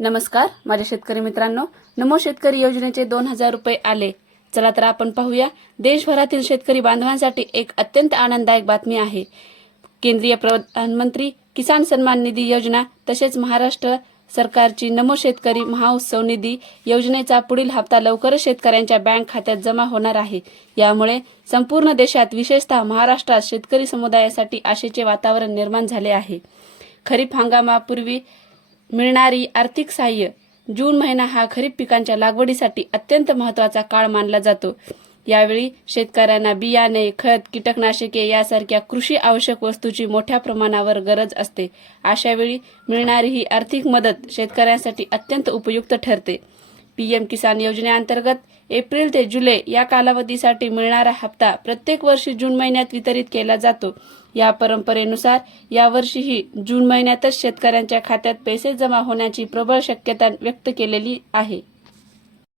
नमस्कार माझ्या शेतकरी मित्रांनो. नमो शेतकरी योजनेचे दोन हजार रुपये आले. चला तर आपण पाहूया. देशभरातील शेतकरी बांधवांसाठी एक अत्यंत आनंददायक बातमी आहे. केंद्रीय प्रधानमंत्री किसान सन्मान निधी योजना तसेच महाराष्ट्र सरकारची नमो शेतकरी महाउत्सव निधी योजनेचा पुढील हप्ता लवकरच शेतकऱ्यांच्या बँक खात्यात जमा होणार आहे. यामुळे संपूर्ण देशात विशेषतः महाराष्ट्रात शेतकरी समुदायासाठी आशेचे वातावरण निर्माण झाले आहे. खरीप हंगामापूर्वी मिळणारी आर्थिक सहाय्य. जून महिना हा खरीप पिकांच्या लागवडीसाठी अत्यंत महत्त्वाचा काळ मानला जातो. यावेळी शेतकऱ्यांना बियाणे खत कीटकनाशके यासारख्या कृषी आवश्यक वस्तूची मोठ्या प्रमाणावर गरज असते. अशावेळी मिळणारी ही आर्थिक मदत शेतकऱ्यांसाठी अत्यंत उपयुक्त ठरते. पीएम किसान योजनेअंतर्गत एप्रिल ते जुलै या कालावधीसाठी मिळणारा हप्ता प्रत्येक वर्षी जून महिन्यात वितरित केला जातो. या परंपरेनुसार यावर्षीही जून महिन्यातच शेतकऱ्यांच्या खात्यात पैसे जमा होण्याची प्रबळ शक्यता व्यक्त केलेली आहे.